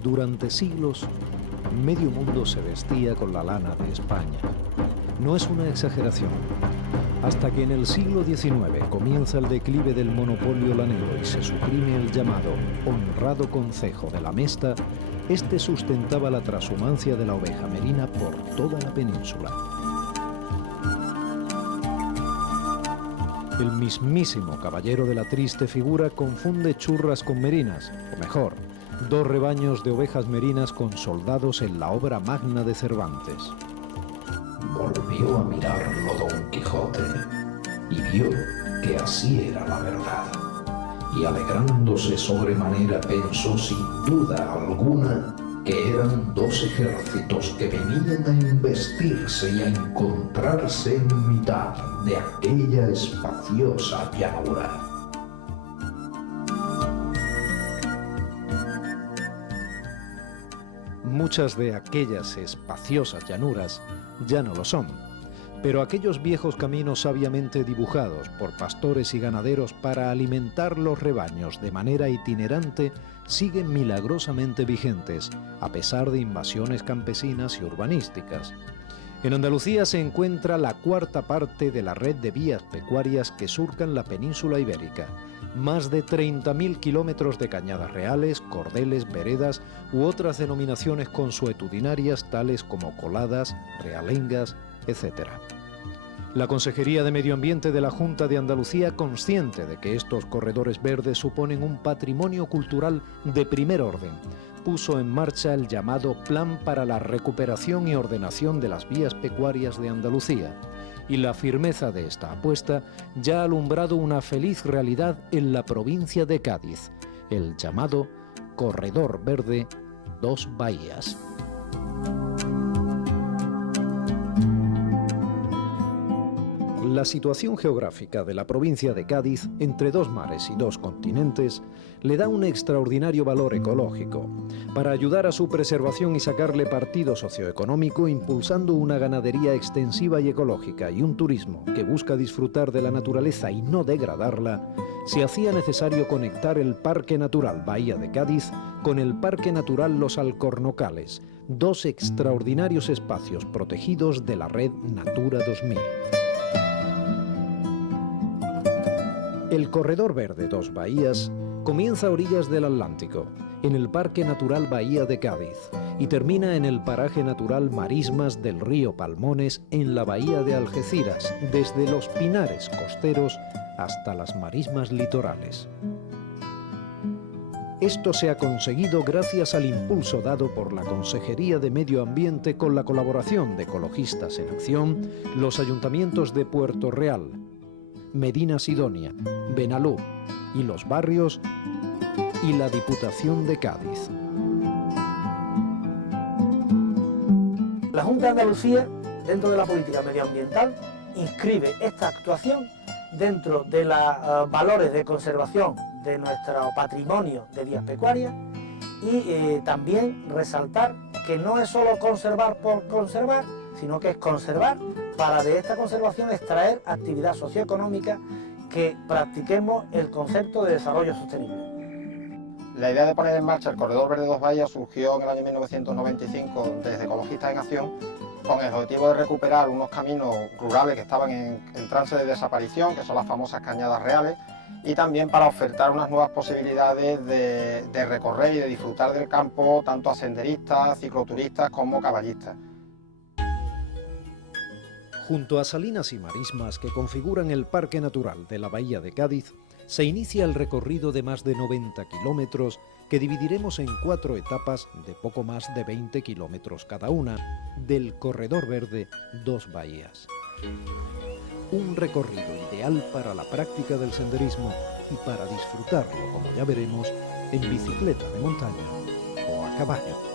Durante siglos, medio mundo se vestía con la lana de España. No es una exageración. Hasta que en el siglo XIX comienza el declive del monopolio lanero y se suprime el llamado honrado concejo de la Mesta, este sustentaba la trashumancia de la oveja merina por toda la península. El mismísimo caballero de la triste figura confunde churras con merinas, o mejor, dos rebaños de ovejas merinas con soldados en la obra magna de Cervantes. Volvió a mirarlo Don Quijote y vio que así era la verdad, y alegrándose sobremanera pensó sin duda alguna que eran dos ejércitos que venían a embestirse y a encontrarse en mitad de aquella espaciosa llanura. Muchas de aquellas espaciosas llanuras ya no lo son, pero aquellos viejos caminos sabiamente dibujados por pastores y ganaderos para alimentar los rebaños de manera itinerante siguen milagrosamente vigentes, a pesar de invasiones campesinas y urbanísticas. En Andalucía se encuentra la cuarta parte de la red de vías pecuarias que surcan la península ibérica. Más de 30.000 kilómetros de cañadas reales, cordeles, veredas u otras denominaciones consuetudinarias tales como coladas, realengas, etc. La Consejería de Medio Ambiente de la Junta de Andalucía, consciente de que estos corredores verdes suponen un patrimonio cultural de primer orden, puso en marcha el llamado Plan para la Recuperación y Ordenación de las Vías Pecuarias de Andalucía, y la firmeza de esta apuesta ya ha alumbrado una feliz realidad en la provincia de Cádiz, el llamado Corredor Verde Dos Bahías. La situación geográfica de la provincia de Cádiz, entre dos mares y dos continentes, le da un extraordinario valor ecológico. Para ayudar a su preservación y sacarle partido socioeconómico, impulsando una ganadería extensiva y ecológica y un turismo que busca disfrutar de la naturaleza y no degradarla, se hacía necesario conectar el Parque Natural Bahía de Cádiz con el Parque Natural Los Alcornocales, dos extraordinarios espacios protegidos de la red Natura 2000. El Corredor Verde Dos Bahías comienza a orillas del Atlántico, en el Parque Natural Bahía de Cádiz, y termina en el paraje natural Marismas del río Palmones, en la Bahía de Algeciras, desde los pinares costeros hasta las marismas litorales. Esto se ha conseguido gracias al impulso dado por la Consejería de Medio Ambiente con la colaboración de Ecologistas en Acción, los ayuntamientos de Puerto Real, Medina Sidonia, Benalú y Los Barrios y la Diputación de Cádiz. La Junta de Andalucía, dentro de la política medioambiental, inscribe esta actuación dentro de los valores de conservación de nuestro patrimonio de vías pecuarias y también resaltar que no es solo conservar por conservar, sino que es conservar para de esta conservación extraer actividad socioeconómica, que practiquemos el concepto de desarrollo sostenible. La idea de poner en marcha el Corredor Verde Dos Bahías surgió en el año 1995 desde Ecologistas en Acción, con el objetivo de recuperar unos caminos rurales que estaban en trance de desaparición, que son las famosas cañadas reales, y también para ofertar unas nuevas posibilidades de recorrer y de disfrutar del campo tanto a senderistas, cicloturistas como caballistas. Junto a salinas y marismas que configuran el Parque Natural de la Bahía de Cádiz, se inicia el recorrido de más de 90 kilómetros que dividiremos en 4 etapas de poco más de 20 kilómetros cada una del Corredor Verde Dos Bahías. Un recorrido ideal para la práctica del senderismo y para disfrutarlo, como ya veremos, en bicicleta de montaña o a caballo.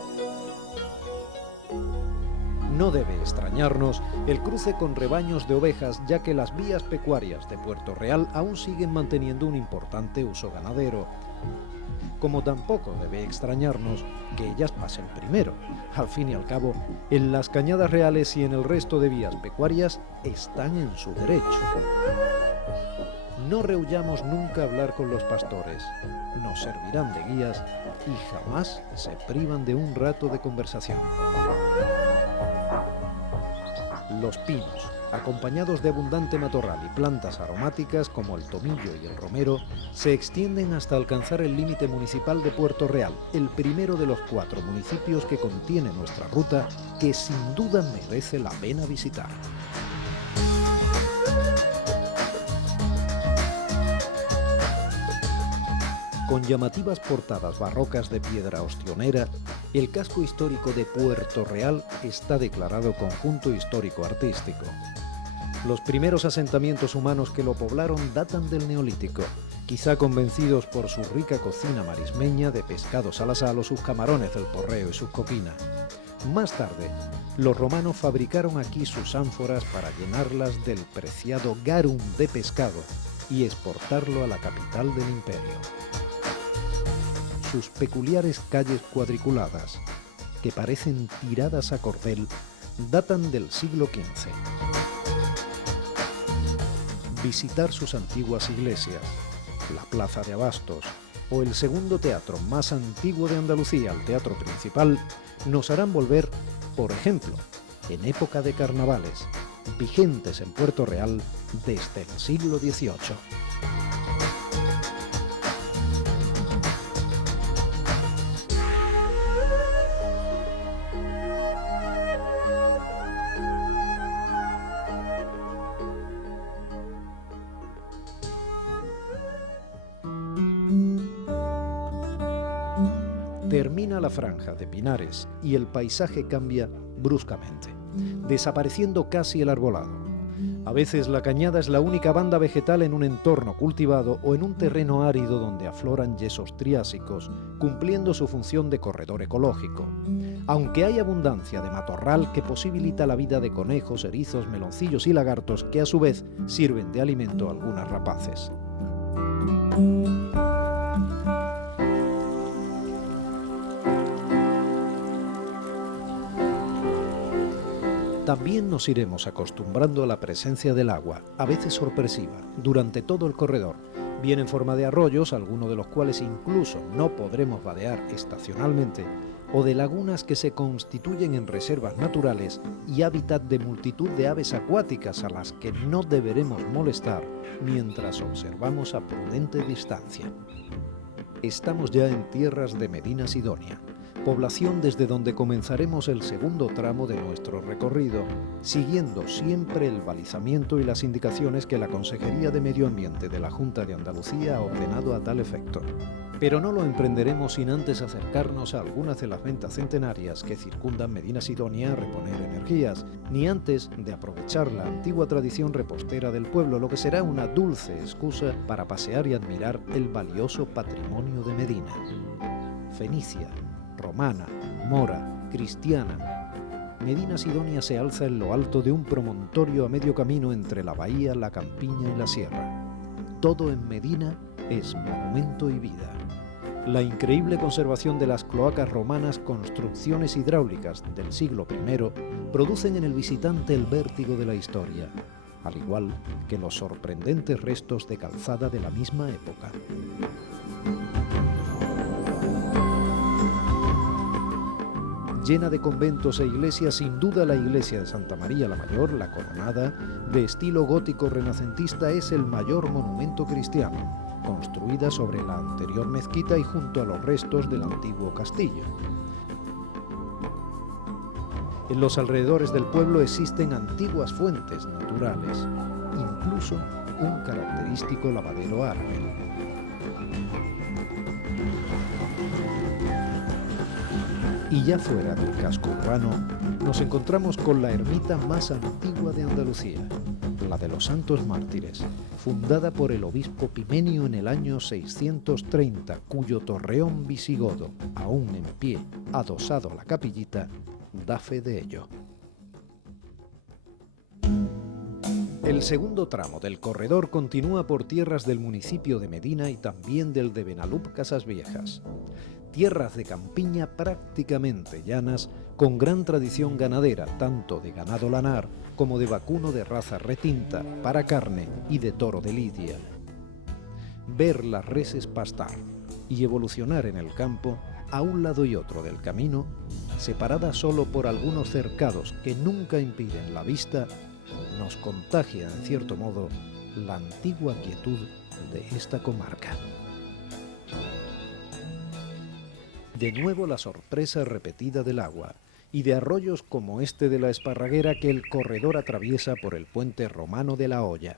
No debe extrañarnos el cruce con rebaños de ovejas, ya que las vías pecuarias de Puerto Real aún siguen manteniendo un importante uso ganadero. Como tampoco debe extrañarnos que ellas pasen primero. Al fin y al cabo, en las cañadas reales y en el resto de vías pecuarias están en su derecho. No rehuyamos nunca hablar con los pastores. Nos servirán de guías y jamás se privan de un rato de conversación. Los pinos, acompañados de abundante matorral y plantas aromáticas como el tomillo y el romero, se extienden hasta alcanzar el límite municipal de Puerto Real, el primero de los 4 municipios que contiene nuestra ruta, que sin duda merece la pena visitar. Con llamativas portadas barrocas de piedra ostionera, el casco histórico de Puerto Real está declarado conjunto histórico-artístico. Los primeros asentamientos humanos que lo poblaron datan del Neolítico, quizá convencidos por su rica cocina marismeña de pescados a la sal o sus camarones del Porreo y sus coquinas. Más tarde, los romanos fabricaron aquí sus ánforas para llenarlas del preciado garum de pescado y exportarlo a la capital del imperio. Sus peculiares calles cuadriculadas, que parecen tiradas a cordel, datan del siglo XV. Visitar sus antiguas iglesias, la Plaza de Abastos o el segundo teatro más antiguo de Andalucía, el Teatro Principal, nos harán volver, por ejemplo, en época de carnavales, vigentes en Puerto Real desde el siglo XVIII. Termina la franja de pinares y el paisaje cambia bruscamente, desapareciendo casi el arbolado. A veces la cañada es la única banda vegetal en un entorno cultivado o en un terreno árido donde afloran yesos triásicos, cumpliendo su función de corredor ecológico. Aunque hay abundancia de matorral que posibilita la vida de conejos, erizos, meloncillos y lagartos que a su vez sirven de alimento a algunas rapaces. También nos iremos acostumbrando a la presencia del agua, a veces sorpresiva, durante todo el corredor, bien en forma de arroyos, algunos de los cuales incluso no podremos vadear estacionalmente, o de lagunas que se constituyen en reservas naturales y hábitat de multitud de aves acuáticas a las que no deberemos molestar mientras observamos a prudente distancia. Estamos ya en tierras de Medina Sidonia, población desde donde comenzaremos el segundo tramo de nuestro recorrido, siguiendo siempre el balizamiento y las indicaciones que la Consejería de Medio Ambiente de la Junta de Andalucía ha ordenado a tal efecto. Pero no lo emprenderemos sin antes acercarnos a algunas de las ventas centenarias que circundan Medina Sidonia a reponer energías, ni antes de aprovechar la antigua tradición repostera del pueblo, lo que será una dulce excusa para pasear y admirar el valioso patrimonio de Medina. Fenicia, romana, mora, cristiana. Medina Sidonia se alza en lo alto de un promontorio a medio camino entre la bahía, la campiña y la sierra. Todo en Medina es monumento y vida. La increíble conservación de las cloacas romanas, construcciones hidráulicas del siglo I, producen en el visitante el vértigo de la historia, al igual que los sorprendentes restos de calzada de la misma época. Llena de conventos e iglesias, sin duda la iglesia de Santa María la Mayor, la Coronada, de estilo gótico renacentista, es el mayor monumento cristiano, construida sobre la anterior mezquita y junto a los restos del antiguo castillo. En los alrededores del pueblo existen antiguas fuentes naturales, incluso un característico lavadero árabe. Y ya fuera del casco urbano, nos encontramos con la ermita más antigua de Andalucía, la de los Santos Mártires, fundada por el obispo Pimenio en el año 630, cuyo torreón visigodo, aún en pie, adosado a la capillita, da fe de ello. El segundo tramo del corredor continúa por tierras del municipio de Medina y también del de Benalup Casas Viejas. Tierras de campiña prácticamente llanas, con gran tradición ganadera, tanto de ganado lanar como de vacuno de raza retinta, para carne y de toro de lidia. ver las reses pastar y evolucionar en el campo a un lado y otro del camino, separadas solo por algunos cercados que nunca impiden la vista, nos contagia en cierto modo la antigua quietud de esta comarca. De nuevo la sorpresa repetida del agua y de arroyos como este de la Esparraguera que el corredor atraviesa por el puente romano de la Hoya.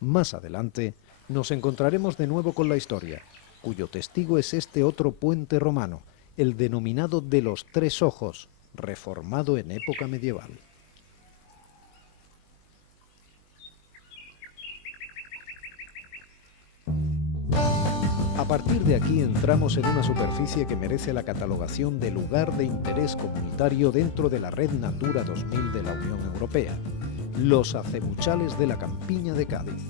Más adelante nos encontraremos de nuevo con la historia, cuyo testigo es este otro puente romano, el denominado de los Tres Ojos, reformado en época medieval. A partir de aquí entramos en una superficie que merece la catalogación de lugar de interés comunitario dentro de la Red Natura 2000 de la Unión Europea, los acebuchales de la Campiña de Cádiz.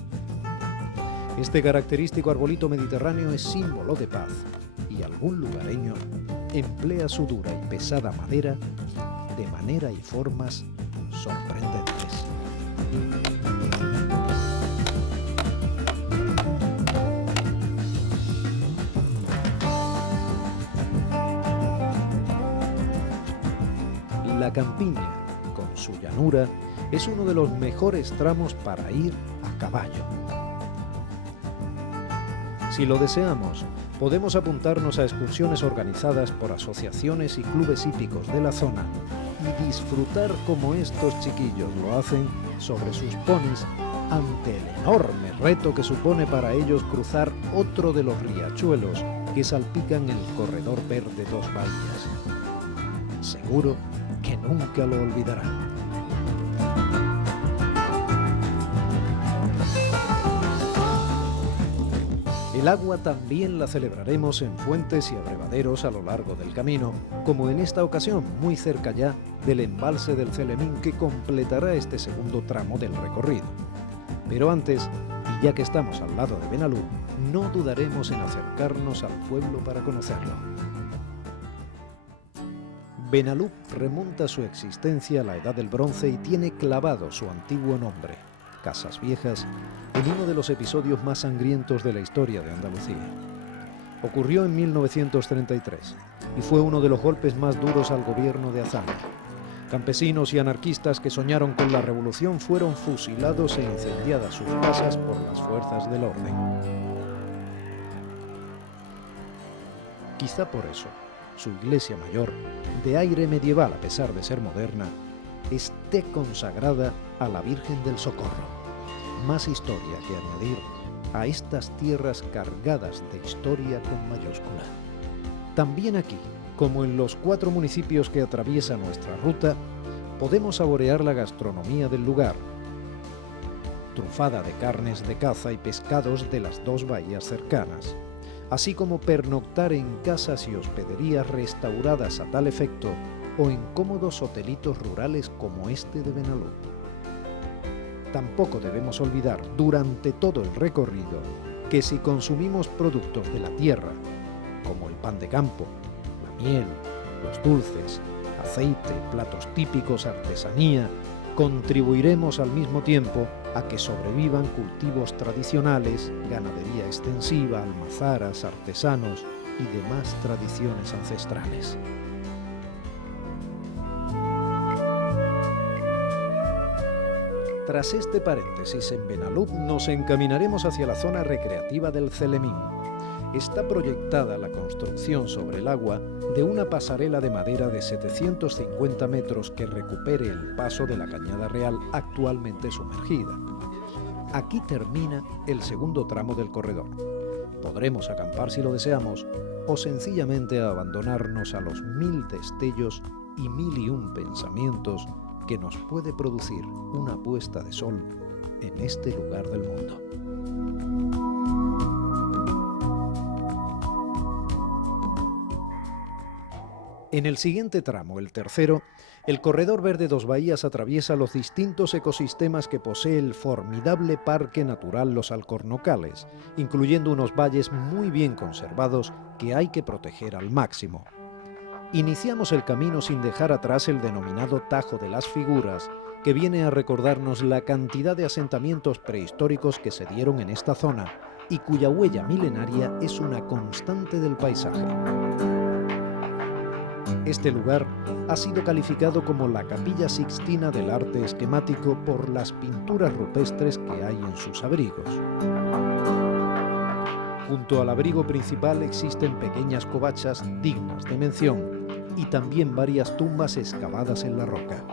Este característico arbolito mediterráneo es símbolo de paz y algún lugareño emplea su dura y pesada madera de manera y formas sorprendentes. La Campiña, con su llanura, es uno de los mejores tramos para ir a caballo. Si lo deseamos, podemos apuntarnos a excursiones organizadas por asociaciones y clubes hípicos de la zona y disfrutar como estos chiquillos lo hacen sobre sus ponis ante el enorme reto que supone para ellos cruzar otro de los riachuelos que salpican el corredor verde Dos Bahías. Seguro que nunca lo olvidarán. El agua también la celebraremos en fuentes y abrevaderos a lo largo del camino, como en esta ocasión muy cerca ya del embalse del Celemín que completará este segundo tramo del recorrido. Pero antes, y ya que estamos al lado de Benalú, no dudaremos en acercarnos al pueblo para conocerlo. Benalú remonta su existencia a la Edad del Bronce y tiene clavado su antiguo nombre, Casas Viejas, en uno de los episodios más sangrientos de la historia de Andalucía. Ocurrió en 1933 y fue uno de los golpes más duros al gobierno de Aznar. Campesinos y anarquistas que soñaron con la revolución fueron fusilados e incendiadas sus casas por las fuerzas del orden. Quizá por eso, su iglesia mayor, de aire medieval a pesar de ser moderna, esté consagrada a la Virgen del Socorro. Más historia que añadir a estas tierras cargadas de historia con mayúscula. También aquí, como en los 4 municipios que atraviesa nuestra ruta, podemos saborear la gastronomía del lugar, trufada de carnes de caza y pescados de las 2 bahías cercanas, así como pernoctar en casas y hospederías restauradas a tal efecto o en cómodos hotelitos rurales como este de Benalú. Tampoco debemos olvidar durante todo el recorrido que si consumimos productos de la tierra, como el pan de campo, la miel, los dulces, aceite, platos típicos, artesanía, contribuiremos al mismo tiempo a que sobrevivan cultivos tradicionales, ganadería extensiva, almazaras, artesanos y demás tradiciones ancestrales. Tras este paréntesis en Benalú, nos encaminaremos hacia la zona recreativa del Celemín. Está proyectada la construcción sobre el agua de una pasarela de madera de 750 metros que recupere el paso de la Cañada Real actualmente sumergida. Aquí termina el segundo tramo del corredor. Podremos acampar si lo deseamos o sencillamente abandonarnos a los 1000 destellos y 1001 pensamientos que nos puede producir una puesta de sol en este lugar del mundo. En el siguiente tramo, el tercero, el corredor verde Dos Bahías atraviesa los distintos ecosistemas que posee el formidable Parque Natural Los Alcornocales, incluyendo unos valles muy bien conservados que hay que proteger al máximo. Iniciamos el camino sin dejar atrás el denominado Tajo de las Figuras, que viene a recordarnos la cantidad de asentamientos prehistóricos que se dieron en esta zona y cuya huella milenaria es una constante del paisaje. Este lugar ha sido calificado como la Capilla Sixtina del arte esquemático por las pinturas rupestres que hay en sus abrigos. Junto al abrigo principal existen pequeñas covachas dignas de mención y también varias tumbas excavadas en la roca.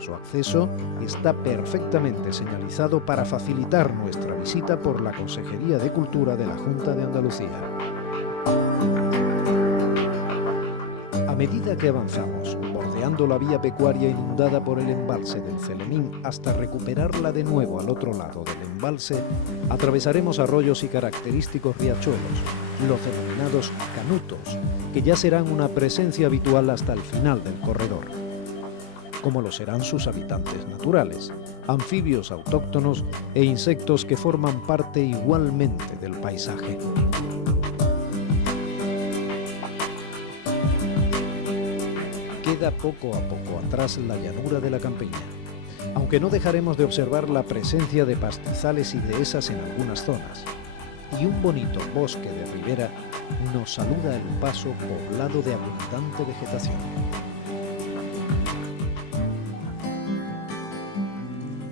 Su acceso está perfectamente señalizado para facilitar nuestra visita por la Consejería de Cultura de la Junta de Andalucía. A medida que avanzamos, bordeando la vía pecuaria inundada por el embalse del Celemín hasta recuperarla de nuevo al otro lado del embalse, atravesaremos arroyos y característicos riachuelos, los denominados canutos, que ya serán una presencia habitual hasta el final del corredor, como lo serán sus habitantes naturales, anfibios autóctonos e insectos que forman parte igualmente del paisaje. Queda poco a poco atrás la llanura de la Campiña, aunque no dejaremos de observar la presencia de pastizales y dehesas en algunas zonas, y un bonito bosque de ribera nos saluda el paso poblado de abundante vegetación.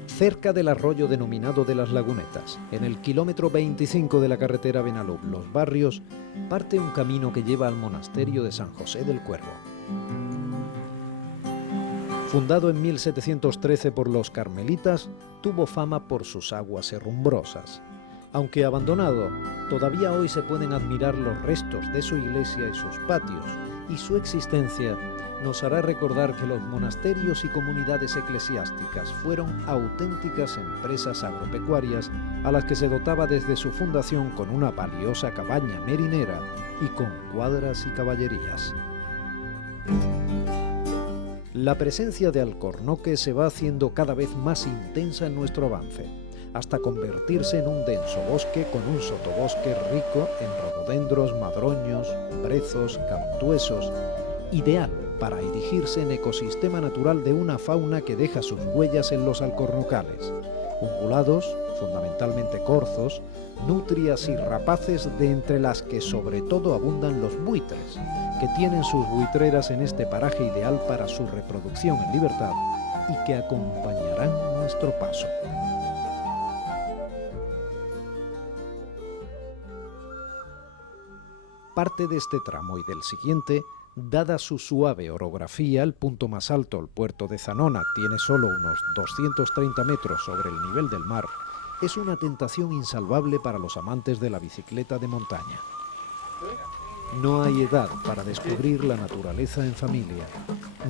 Cerca del arroyo denominado de las Lagunetas, en el kilómetro 25 de la carretera Benalub-Los Barrios, parte un camino que lleva al monasterio de San José del Cuervo. Fundado en 1713 por los carmelitas, tuvo fama por sus aguas herrumbrosas. Aunque abandonado, todavía hoy se pueden admirar los restos de su iglesia y sus patios, y su existencia nos hará recordar que los monasterios y comunidades eclesiásticas fueron auténticas empresas agropecuarias a las que se dotaba desde su fundación con una valiosa cabaña merinera y con cuadras y caballerías. La presencia de alcornoques se va haciendo cada vez más intensa en nuestro avance, hasta convertirse en un denso bosque con un sotobosque rico en rododendros, madroños, brezos, cantuesos, ideal para erigirse en ecosistema natural de una fauna que deja sus huellas en los alcornocales, ungulados, fundamentalmente corzos, nutrias y rapaces, de entre las que sobre todo abundan los buitres, que tienen sus buitreras en este paraje ideal para su reproducción en libertad y que acompañarán nuestro paso. Parte de este tramo y del siguiente, dada su suave orografía, el punto más alto, el puerto de Zanona, tiene solo unos 230 metros sobre el nivel del mar, es una tentación insalvable para los amantes de la bicicleta de montaña. No hay edad para descubrir la naturaleza en familia,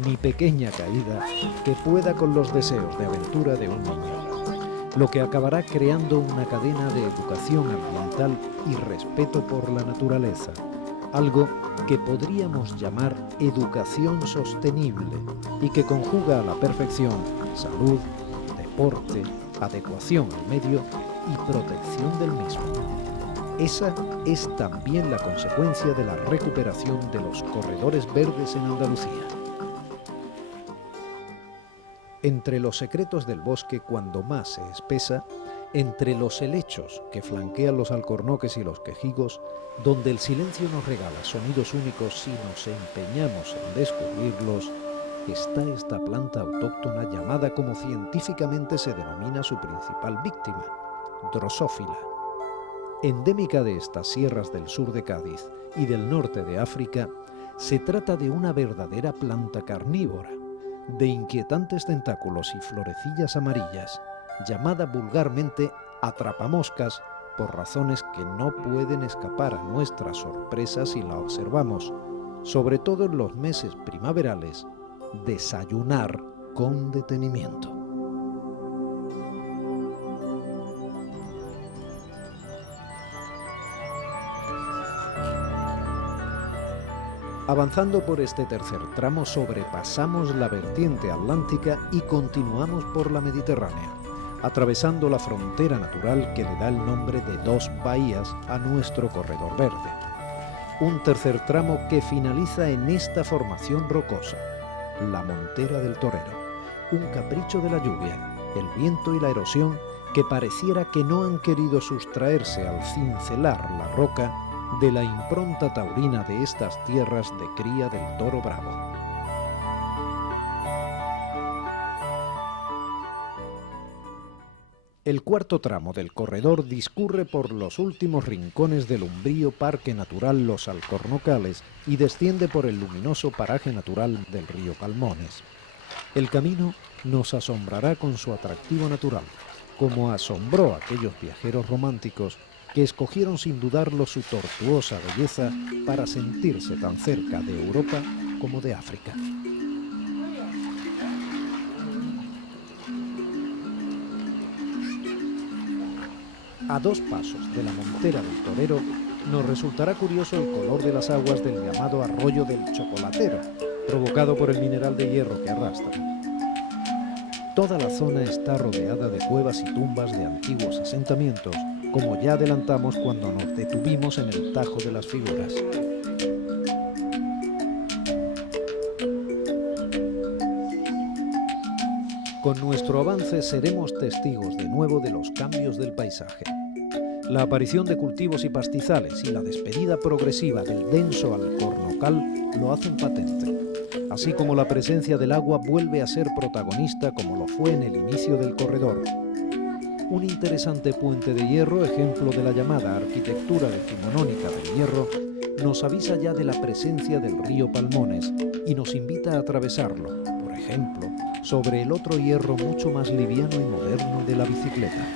ni pequeña caída que pueda con los deseos de aventura de un niño, lo que acabará creando una cadena de educación ambiental y respeto por la naturaleza, algo que podríamos llamar educación sostenible y que conjuga a la perfección salud, deporte, adecuación al medio y protección del mismo. Esa es también la consecuencia de la recuperación de los corredores verdes en Andalucía. Entre los secretos del bosque, cuando más se espesa, entre los helechos que flanquean los alcornoques y los quejigos, donde el silencio nos regala sonidos únicos si nos empeñamos en descubrirlos, está esta planta autóctona llamada, como científicamente se denomina su principal víctima, Drosófila. Endémica de estas sierras del sur de Cádiz y del norte de África, se trata de una verdadera planta carnívora, de inquietantes tentáculos y florecillas amarillas, llamada vulgarmente atrapamoscas por razones que no pueden escapar a nuestra sorpresa si la observamos, sobre todo en los meses primaverales, desayunar con detenimiento. Avanzando por este tercer tramo, sobrepasamos la vertiente atlántica y continuamos por la Mediterránea, atravesando la frontera natural que le da el nombre de dos bahías a nuestro corredor verde. Un tercer tramo que finaliza en esta formación rocosa, la Montera del Torero, un capricho de la lluvia, el viento y la erosión que pareciera que no han querido sustraerse al cincelar la roca de la impronta taurina de estas tierras de cría del toro bravo. El cuarto tramo del corredor discurre por los últimos rincones del umbrío Parque Natural Los Alcornocales y desciende por el luminoso paraje natural del río Palmones. El camino nos asombrará con su atractivo natural, como asombró a aquellos viajeros románticos que escogieron sin dudarlo su tortuosa belleza para sentirse tan cerca de Europa como de África. A 2 pasos de la montera del torero, nos resultará curioso el color de las aguas del llamado arroyo del Chocolatero, provocado por el mineral de hierro que arrastra. Toda la zona está rodeada de cuevas y tumbas de antiguos asentamientos, como ya adelantamos cuando nos detuvimos en el Tajo de las Figuras. Con nuestro avance seremos testigos de nuevo de los cambios del paisaje. La aparición de cultivos y pastizales y la despedida progresiva del denso alcornocal lo hacen patente, así como la presencia del agua vuelve a ser protagonista como lo fue en el inicio del corredor. Un interesante puente de hierro, ejemplo de la llamada arquitectura decimonónica del hierro, nos avisa ya de la presencia del río Palmones y nos invita a atravesarlo, por ejemplo, sobre el otro hierro mucho más liviano y moderno de la bicicleta.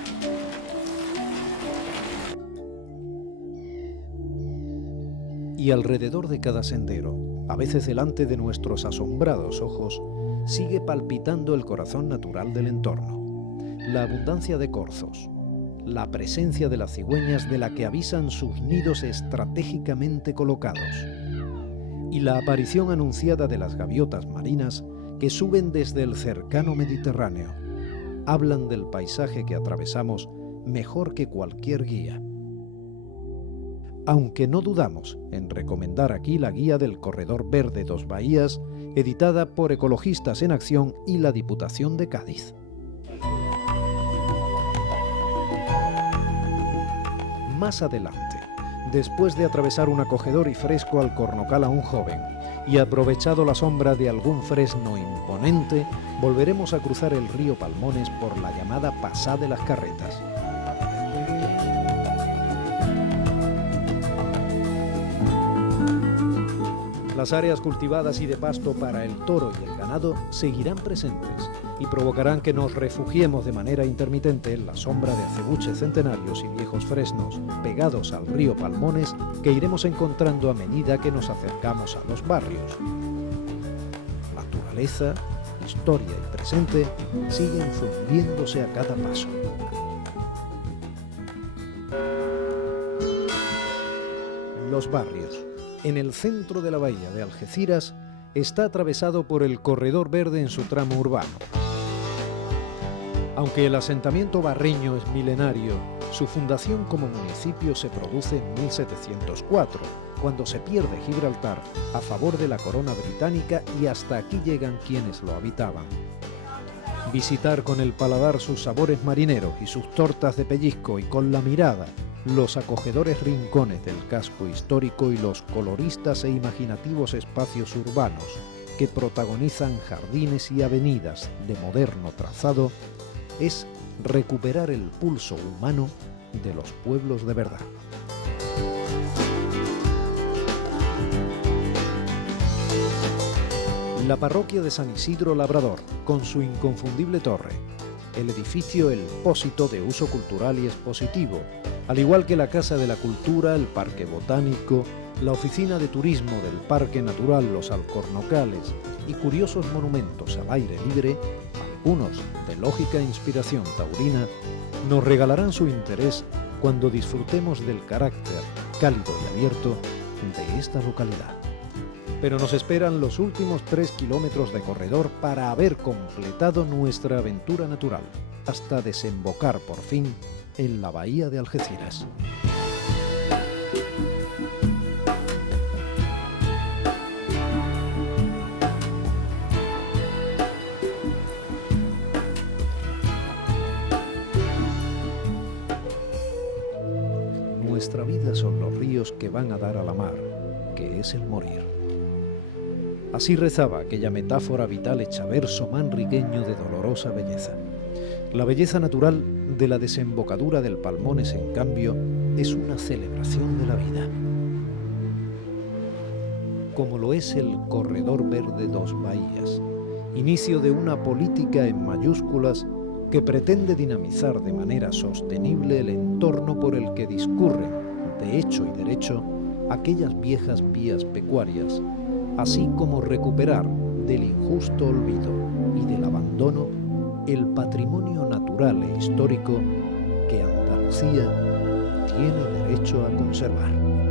Y alrededor de cada sendero, a veces delante de nuestros asombrados ojos, sigue palpitando el corazón natural del entorno. La abundancia de corzos, la presencia de las cigüeñas de la que avisan sus nidos estratégicamente colocados, y la aparición anunciada de las gaviotas marinas que suben desde el cercano Mediterráneo, hablan del paisaje que atravesamos mejor que cualquier guía. Aunque no dudamos en recomendar aquí la guía del Corredor Verde Dos Bahías, editada por Ecologistas en Acción y la Diputación de Cádiz. Más adelante, después de atravesar un acogedor y fresco alcornocal a un joven y aprovechado la sombra de algún fresno imponente, volveremos a cruzar el río Palmones por la llamada Pasá de las Carretas. Las áreas cultivadas y de pasto para el toro y el ganado seguirán presentes y provocarán que nos refugiemos de manera intermitente en la sombra de acebuches centenarios y viejos fresnos pegados al río Palmones que iremos encontrando a medida que nos acercamos a los barrios. Naturaleza, historia y presente siguen fundiéndose a cada paso. Los barrios. En el centro de la bahía de Algeciras está atravesado por el Corredor Verde en su tramo urbano. Aunque el asentamiento barreño es milenario, su fundación como municipio se produce en 1704, cuando se pierde Gibraltar a favor de la corona británica y hasta aquí llegan quienes lo habitaban. Visitar con el paladar sus sabores marineros y sus tortas de pellizco y con la mirada los acogedores rincones del casco histórico y los coloristas e imaginativos espacios urbanos que protagonizan jardines y avenidas de moderno trazado, es recuperar el pulso humano de los pueblos de verdad. La parroquia de San Isidro Labrador, con su inconfundible torre, el edificio El Pósito de uso cultural y expositivo, al igual que la Casa de la Cultura, el Parque Botánico, la Oficina de Turismo del Parque Natural Los Alcornocales y curiosos monumentos al aire libre, algunos de lógica inspiración taurina, nos regalarán su interés cuando disfrutemos del carácter cálido y abierto de esta localidad. Pero nos esperan los últimos 3 kilómetros de corredor para haber completado nuestra aventura natural, hasta desembocar por fin en la bahía de Algeciras. son los ríos que van a dar a la mar, que es el morir. Así rezaba aquella metáfora vital hecha verso manriqueño de dolorosa belleza. La belleza natural de la desembocadura del Palmones, en cambio, es una celebración de la vida. Como lo es el Corredor Verde Dos Bahías, inicio de una política en mayúsculas que pretende dinamizar de manera sostenible el entorno por el que discurren, de hecho y derecho, aquellas viejas vías pecuarias, así como recuperar del injusto olvido y del abandono el patrimonio natural e histórico que Andalucía tiene derecho a conservar.